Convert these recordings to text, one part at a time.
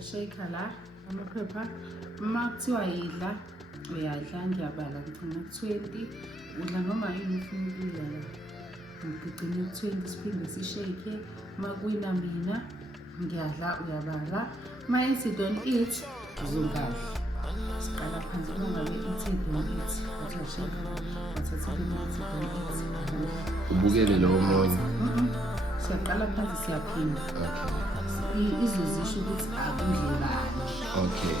shake la amaphepha uma kuthiwa yidla uyadla ngiyabala ngigcina 20 udla noma yini ufuna ukudla la ngigcina 20 siphinde sishake uma kuwina mina ngiyadla uyabala uma ithi don't eat uzongadla siqala phansi uma ngabe ithi don't eat uzashaka wathatha imithi don't eat ubukele lo moya siyaqala phansi siyaphinda izozisho ukuthi akudle bani okay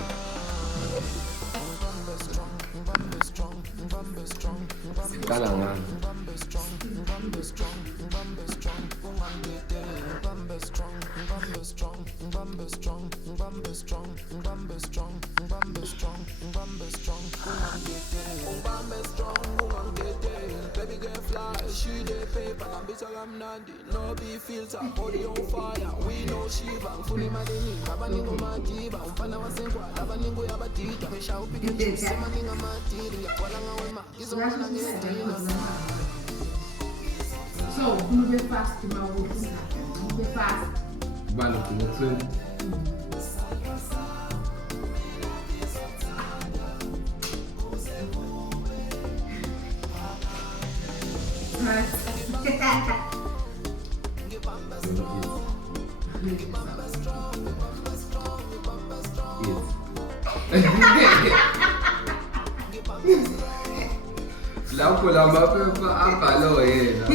siqala ngani baby girl fly, she dey paper, and bitch I'm Nandi, no be filter, body on fire, we know Shiva, fully madini, abaningo matiba, umpana wasenkwa, abaningo yabatita, mesha upige juice, sema ninga matiri, wala ngawema, izo wana ngeti. So, move fast, move fast. Balo kunetwe lapho la maphepha abhalo yena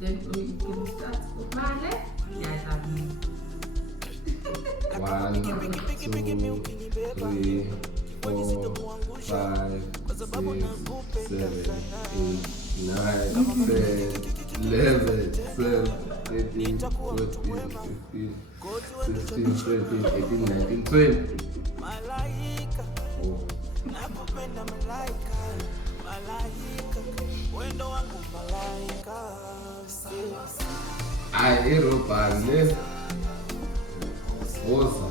then we can start ubale yadlala 1 2 3 4 5 6 7 8 9 10 11 12 13 14 15 16 17 18 19 20 Malaika, nakupenda malaika, malaika, wendo wangu malaika. Ai robane osa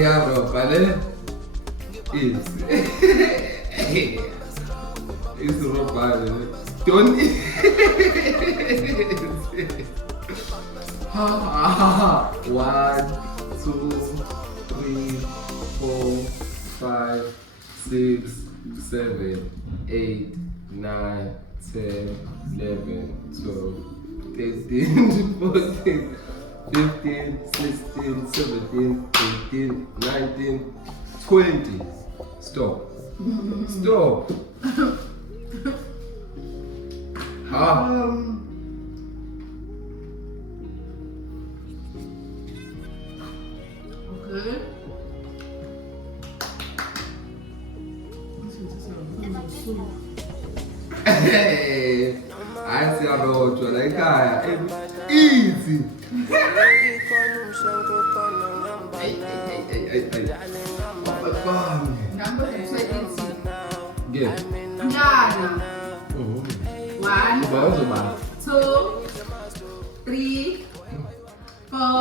ya robane is robane don't ha 1 2 3 4 5 6 7 8 9 10 11 12 13 14 15 16 17 18 19 20 stop okay. I see a road to like easy. Number 20. Yeah. Done. 1 Bom, 2 3 4